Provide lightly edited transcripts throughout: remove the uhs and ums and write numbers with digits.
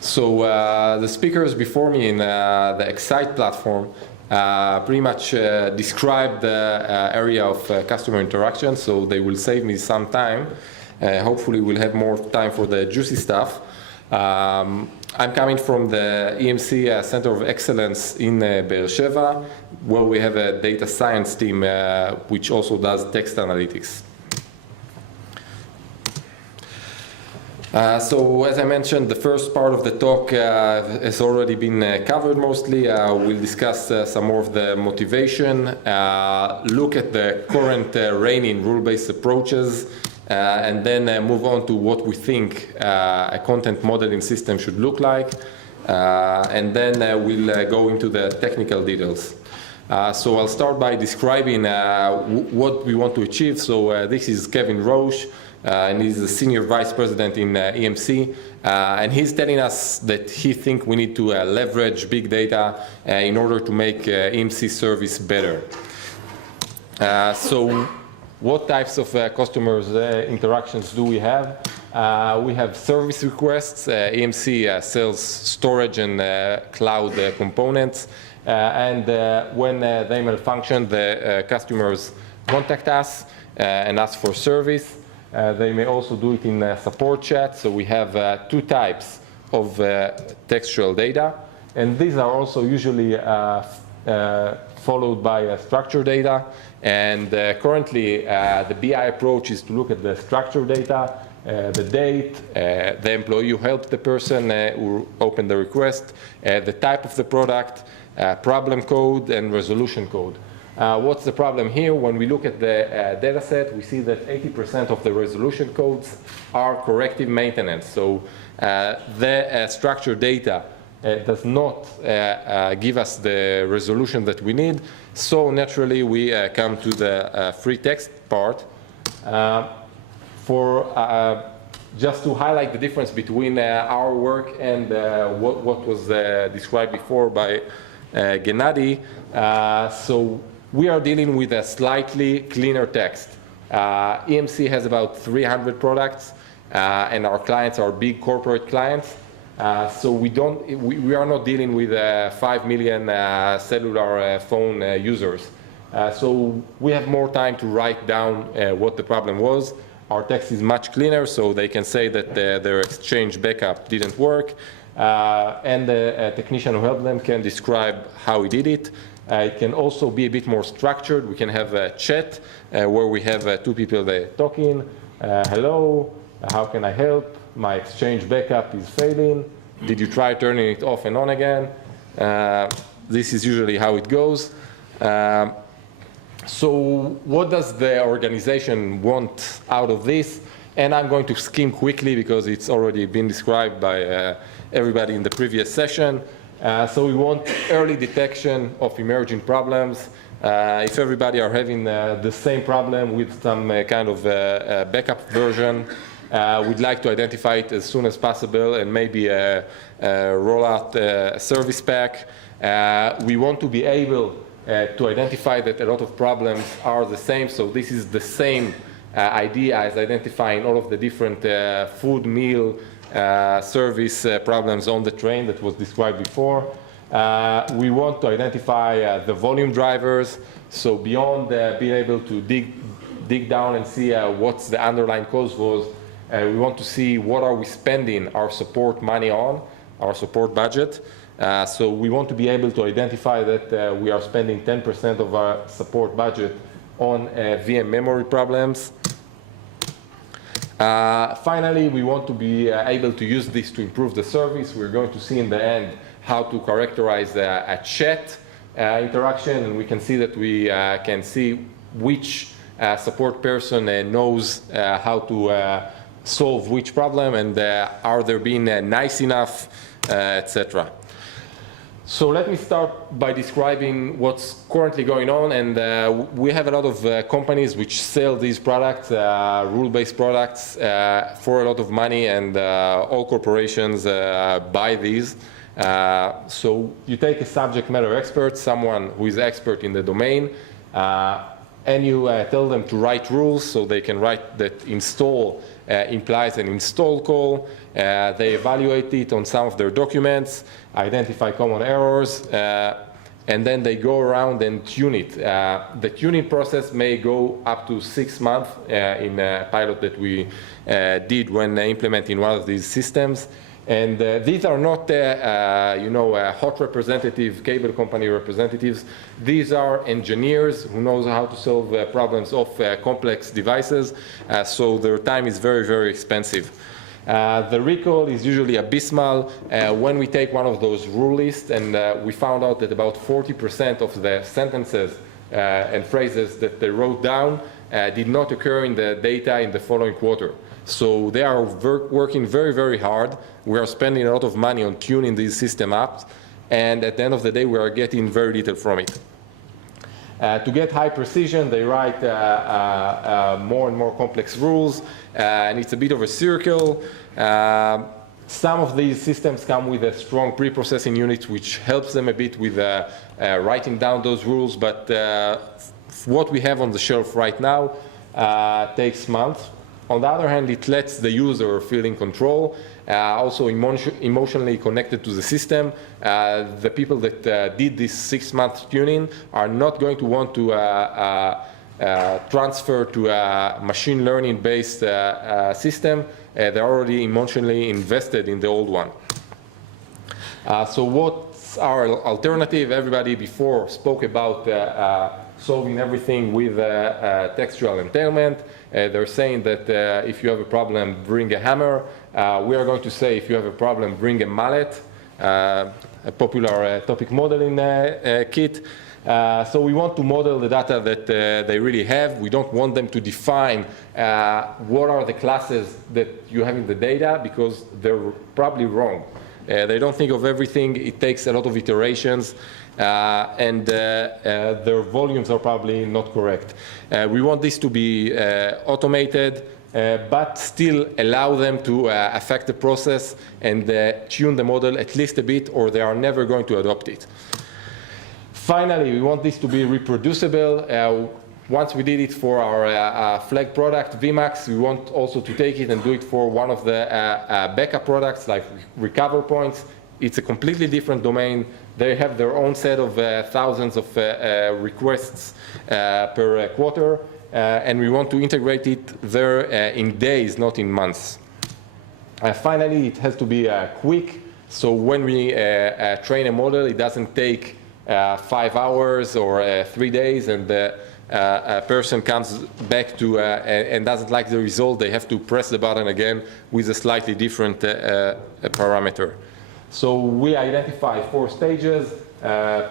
So the speakers before me in the Excite platform pretty much described the area of customer interaction, so they will save me some time. Hopefully we'll have more time for the juicy stuff. I'm coming from the EMC Center of Excellence in Be'er-Sheva, where we have a data science team which also does text analytics. So as I mentioned, the first part of the talk has already been covered mostly. We'll discuss some more of the motivation, look at the current reigning rule-based approaches, and then move on to what we think a content modeling system should look like. And then we'll go into the technical details. So I'll start by describing what we want to achieve. So this is Kevin Roche. And he's the senior vice president in EMC, and he's telling us that he thinks we need to leverage big data in order to make EMC service better. So what types of customers interactions do we have? We have service requests. EMC sells storage and cloud components, and when they malfunction, the customers contact us and ask for service. They may also do it in support chat. So we have two types of textual data. And these are also usually followed by structured data. And currently, the BI approach is to look at the structured data, the date, the employee who helped the person who opened the request, the type of the product, problem code, and resolution code. What's the problem here? When we look at the data set, we see that 80% of the resolution codes are corrective maintenance. So the structured data does not give us the resolution that we need. So naturally, we come to the free text part. Just to highlight the difference between our work and what was described before by Gennady. So we are dealing with a slightly cleaner text. EMC has about 300 products, and our clients are big corporate clients. So we are not dealing with 5 million cellular phone users. So we have more time to write down what the problem was. Our text is much cleaner, so they can say that their Exchange backup didn't work, and the technician who helped them can describe how he did it. It can also be a bit more structured. We can have a chat where we have two people talking. Hello, how can I help? My Exchange backup is failing. Did you try turning it off and on again? This is usually how it goes. So what does the organization want out of this? And I'm going to skim quickly because it's already been described by everybody in the previous session. So we want early detection of emerging problems. If everybody are having the same problem with some kind of backup version, we'd like to identify it as soon as possible and maybe roll out a service pack. We want to be able to identify that a lot of problems are the same. So this is the same idea as identifying all of the different food, meal, service problems on the train that was described before. We want to identify the volume drivers. So beyond being able to dig down and see what's the underlying cause was, we want to see what are we spending our support money on, our support budget. So we want to be able to identify that we are spending 10% of our support budget on VM memory problems. Finally, we want to be able to use this to improve the service. We're going to see in the end how to characterize a chat interaction, and we can see that we can see which support person knows how to solve which problem, and are they being nice enough, etc. So let me start by describing what's currently going on. And we have a lot of companies which sell these products, rule-based products, for a lot of money, and all corporations buy these. So you take a subject matter expert, someone who is expert in the domain. and you tell them to write rules, so they can write that install implies an install call. They evaluate it on some of their documents, identify common errors, and then they go around and tune it. The tuning process may go up to 6 months in a pilot that we did when implementing one of these systems. And these are not, hot representative, cable company representatives. These are engineers who knows how to solve problems of complex devices. So their time is very, very expensive. The recall is usually abysmal. When we take one of those rule lists, and we found out that about 40% of the sentences and phrases that they wrote down did not occur in the data in the following quarter. So they are working very, very hard. We are spending a lot of money on tuning these system apps, and at the end of the day, we are getting very little from it. To get high precision, they write more and more complex rules, and it's a bit of a circle. Some of these systems come with a strong pre-processing unit, which helps them a bit with writing down those rules, but what we have on the shelf right now takes months. On the other hand, it lets the user feel in control, also emotionally connected to the system. The people that did this 6-month tuning are not going to want to transfer to a machine learning-based system. They're already emotionally invested in the old one. So what's our alternative? Everybody before spoke about solving everything with textual entailment. They're saying that if you have a problem, bring a hammer. We are going to say if you have a problem, bring a mallet, a popular topic modeling kit. So we want to model the data that they really have. We don't want them to define what are the classes that you have in the data, because they're probably wrong. They don't think of everything. It takes a lot of iterations. And their volumes are probably not correct. We want this to be automated, but still allow them to affect the process and tune the model at least a bit, or they are never going to adopt it. Finally, we want this to be reproducible. Once we did it for our flag product, Vmax, we want also to take it and do it for one of the backup products like recover points. It's a completely different domain. They have their own set of thousands of requests per quarter, and we want to integrate it there in days, not in months. Finally, it has to be quick. So when we train a model, it doesn't take 5 hours or 3 days, and a person comes back to and doesn't like the result. They have to press the button again with a slightly different parameter. So we identify 4 stages: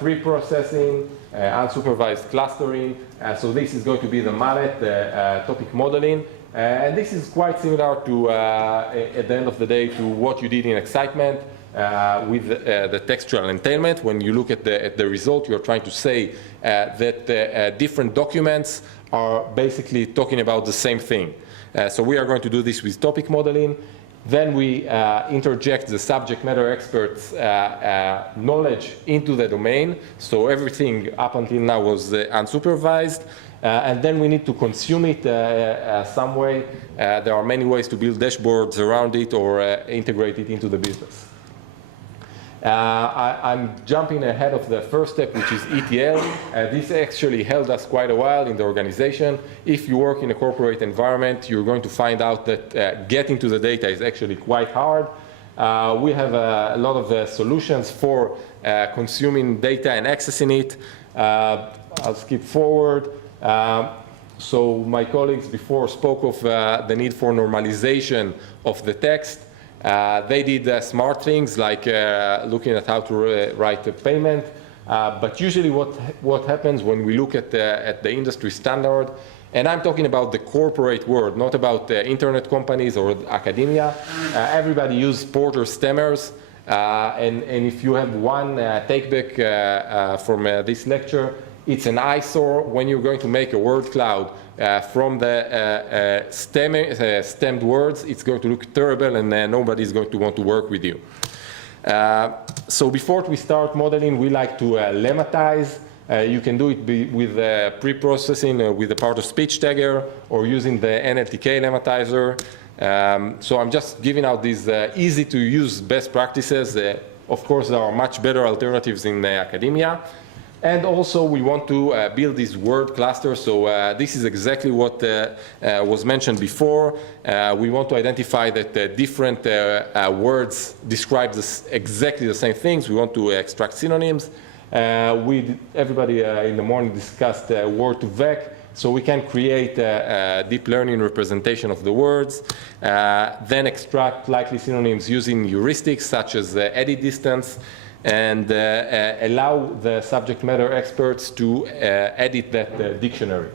pre-processing, unsupervised clustering. So this is going to be the mallet, topic modeling. And this is quite similar to, at the end of the day, to what you did in excitement with the textual entailment. When you look at the result, you're trying to say that different documents are basically talking about the same thing. So we are going to do this with topic modeling. Then we interject the subject matter experts' knowledge into the domain. So everything up until now was unsupervised. And then we need to consume it some way. There are many ways to build dashboards around it or integrate it into the business. I'm jumping ahead of the first step, which is ETL. This actually held us quite a while in the organization. If you work in a corporate environment, you're going to find out that getting to the data is actually quite hard. We have a lot of solutions for consuming data and accessing it. I'll skip forward. So my colleagues before spoke of the need for normalization of the text. They did smart things like looking at how to write a payment. But usually what happens when we look at the industry standard, and I'm talking about the corporate world, not about internet companies or academia. Everybody uses Porter stemmers. And if you have one take back from this lecture, it's an eyesore when you're going to make a word cloud from the stemmed words. It's going to look terrible, and nobody's going to want to work with you. So before we start modeling, we like to lemmatize. You can do it with pre-processing with the part-of-speech tagger or using the NLTK lemmatizer. So I'm just giving out these easy-to-use best practices. Of course, there are much better alternatives in academia. And also, we want to build these word clusters. So this is exactly what was mentioned before. We want to identify that different words describe exactly the same things. We want to extract synonyms. Everybody in the morning discussed word-to-vec. So we can create a deep learning representation of the words, then extract likely synonyms using heuristics such as edit distance, and allow the subject matter experts to edit that dictionary.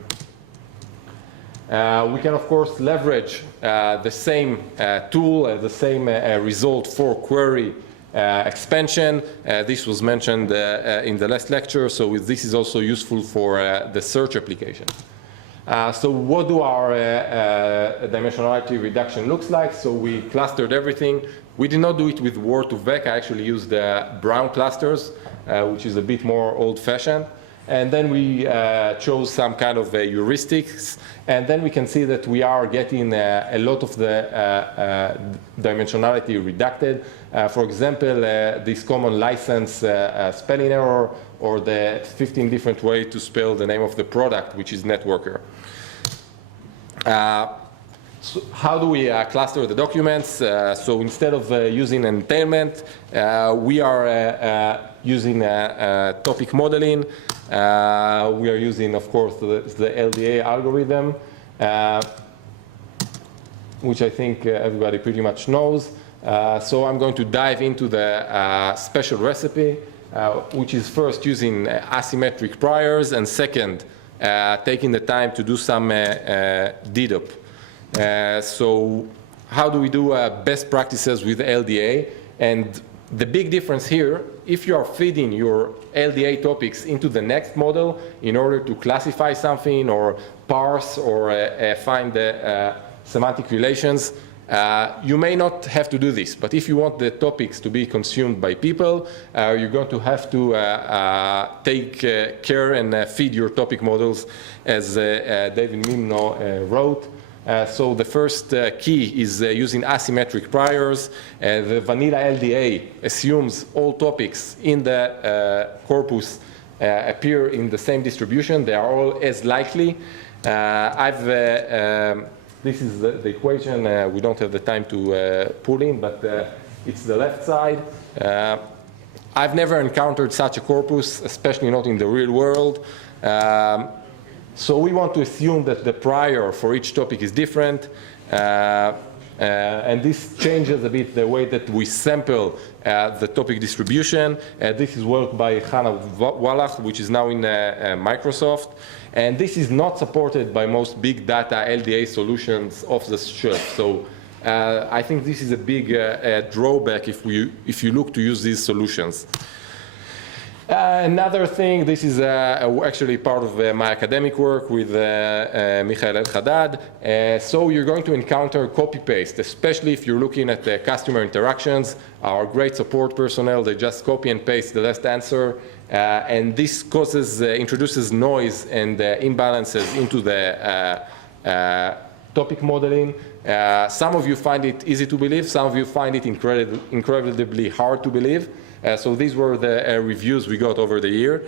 We can, of course, leverage the same tool, the same result for query expansion. This was mentioned in the last lecture, so this is also useful for the search application. So what do our dimensionality reduction looks like? So we clustered everything. We did not do it with word-to-vec. I actually used Brown clusters, which is a bit more old-fashioned. And then we chose some kind of heuristics. And then we can see that we are getting a lot of the dimensionality reducted. For example, this common license spelling error, or the 15 different ways to spell the name of the product, which is Networker. So how do we cluster the documents? So instead of using entailment, we are using topic modeling. We are using, of course, the LDA algorithm, which I think everybody pretty much knows. So I'm going to dive into the special recipe, which is first using asymmetric priors, and second, taking the time to do some dedup. So how do we do best practices with LDA? And the big difference here, if you are feeding your LDA topics into the next model in order to classify something or parse or find the semantic relations, you may not have to do this. But if you want the topics to be consumed by people, you're going to have to take care and feed your topic models, as David Mimno wrote. So the first key is using asymmetric priors. The vanilla LDA assumes all topics in the corpus appear in the same distribution. They are all as likely. This is the equation. We don't have the time to pull in, but it's the left side. I've never encountered such a corpus, especially not in the real world. So we want to assume that the prior for each topic is different. And this changes a bit the way that we sample the topic distribution. This is work by Hannah Wallach, which is now in Microsoft. And this is not supported by most big data LDA solutions off the shelf. So I think this is a big drawback if you look to use these solutions. Another thing, this is actually part of my academic work with Michael El-Haddad. So you're going to encounter copy-paste, especially if you're looking at the customer interactions. Our great support personnel, they just copy and paste the last answer. And this introduces noise and imbalances into the topic modeling. Some of you find it easy to believe. Some of you find it incredibly hard to believe. So these were the reviews we got over the years.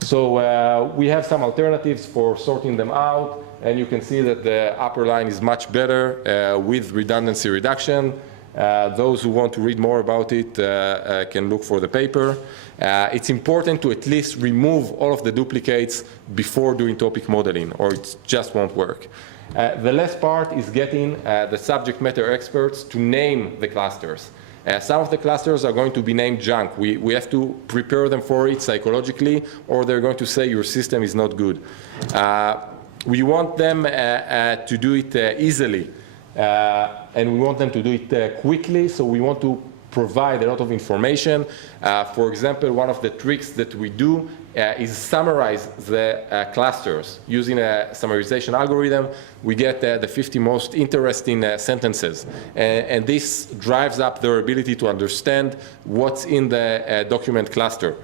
So we have some alternatives for sorting them out, and you can see that the upper line is much better with redundancy reduction. Those who want to read more about it can look for the paper. It's important to at least remove all of the duplicates before doing topic modeling, or it just won't work. The last part is getting the subject matter experts to name the clusters. Some of the clusters are going to be named junk. We have to prepare them for it psychologically, or they're going to say your system is not good. We want them to do it easily, and we want them to do it quickly, so we want to provide a lot of information. For example, one of the tricks that we do is summarize the clusters. Using a summarization algorithm, we get the 50 most interesting sentences. And this drives up their ability to understand what's in the document cluster.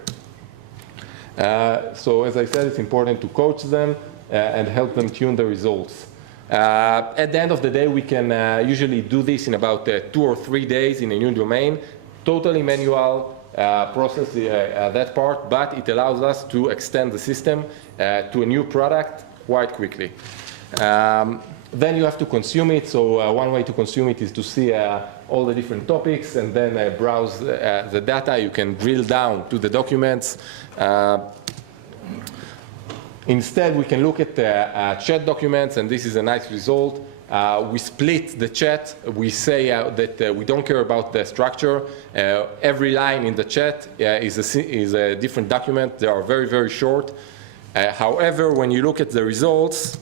So as I said, it's important to coach them and help them tune the results. At the end of the day, we can usually do this in about 2 or 3 days in a new domain. Totally manual process, that part, but it allows us to extend the system to a new product quite quickly. Then you have to consume it. So one way to consume it is to see all the different topics and then browse the data. You can drill down to the documents. Instead, we can look at chat documents, and this is a nice result. We split the chat. We say that we don't care about the structure. Every line in the chat is a different document. They are very, very short. However, when you look at the results,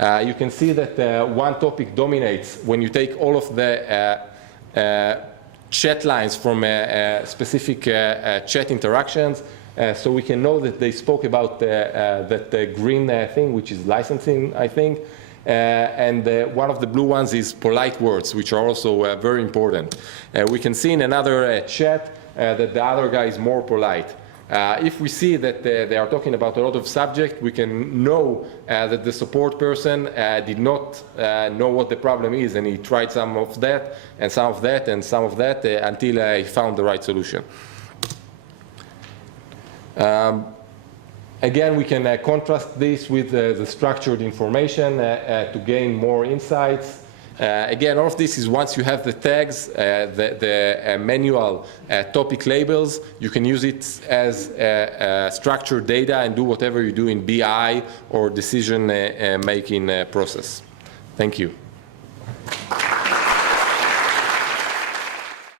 you can see that one topic dominates when you take all of the chat lines from specific chat interactions. So we can know that they spoke about that green thing, which is licensing, I think. And one of the blue ones is polite words, which are also very important. We can see in another chat that the other guy is more polite. If we see that they are talking about a lot of subject, we can know that the support person did not know what the problem is, and he tried some of that, and some of that, and some of that, until he found the right solution. Again, we can contrast this with the structured information to gain more insights. Again, all of this is once you have the tags, the manual topic labels, you can use it as structured data and do whatever you do in BI or decision making process. Thank you.